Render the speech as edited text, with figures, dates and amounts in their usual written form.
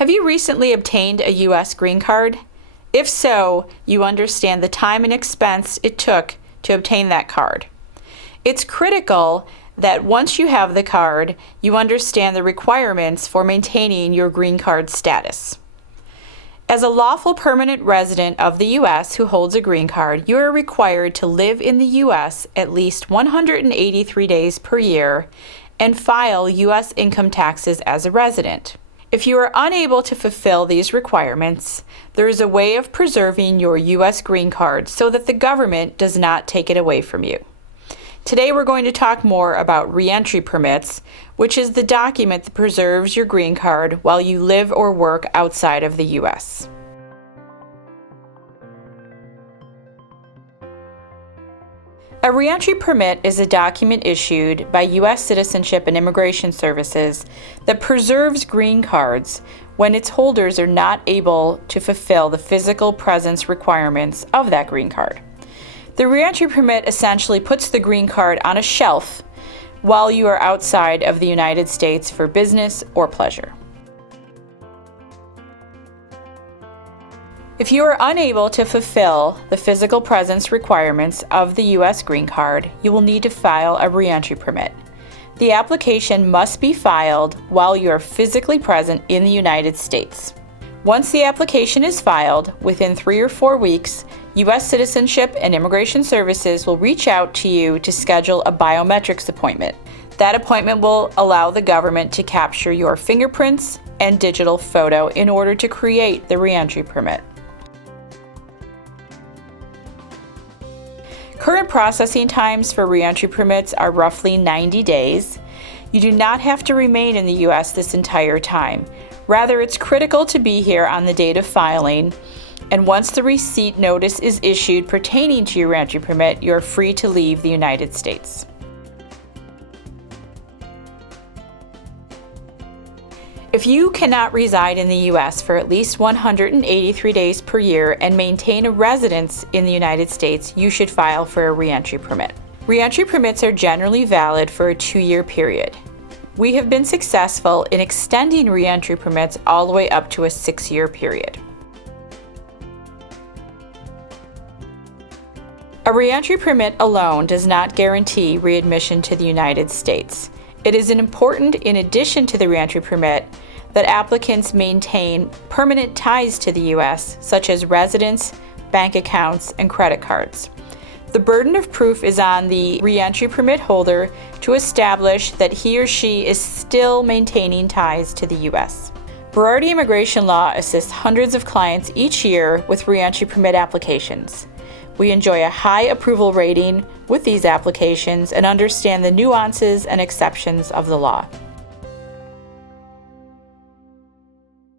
Have you recently obtained a U.S. green card? If so, you understand the time and expense it took to obtain that card. It's critical that once you have the card, you understand the requirements for maintaining your green card status. As a lawful permanent resident of the U.S. who holds a green card, you are required to live in the U.S. at least 183 days per year and file U.S. income taxes as a resident. If you are unable to fulfill these requirements, there is a way of preserving your U.S. green card so that the government does not take it away from you. Today we're going to talk more about reentry permits, which is the document that preserves your green card while you live or work outside of the U.S. A reentry permit is a document issued by U.S. Citizenship and Immigration Services that preserves green cards when its holders are not able to fulfill the physical presence requirements of that green card. The reentry permit essentially puts the green card on a shelf while you are outside of the United States for business or pleasure. If you are unable to fulfill the physical presence requirements of the U.S. green card, you will need to file a reentry permit. The application must be filed while you are physically present in the United States. Once the application is filed, within 3 or 4 weeks, U.S. Citizenship and Immigration Services will reach out to you to schedule a biometrics appointment. That appointment will allow the government to capture your fingerprints and digital photo in order to create the reentry permit. Current processing times for reentry permits are roughly 90 days. You do not have to remain in the U.S. this entire time. Rather, it's critical to be here on the date of filing, and once the receipt notice is issued pertaining to your reentry permit, you are free to leave the United States. If you cannot reside in the U.S. for at least 183 days per year and maintain a residence in the United States, you should file for a reentry permit. Reentry permits are generally valid for a 2-year period. We have been successful in extending reentry permits all the way up to a 6-year period. A reentry permit alone does not guarantee readmission to the United States. It is important, in addition to the reentry permit, that applicants maintain permanent ties to the U.S., such as residence, bank accounts, and credit cards. The burden of proof is on the reentry permit holder to establish that he or she is still maintaining ties to the U.S. Berardi immigration law assists hundreds of clients each year with reentry permit applications. We enjoy a high approval rating with these applications and understand the nuances and exceptions of the law.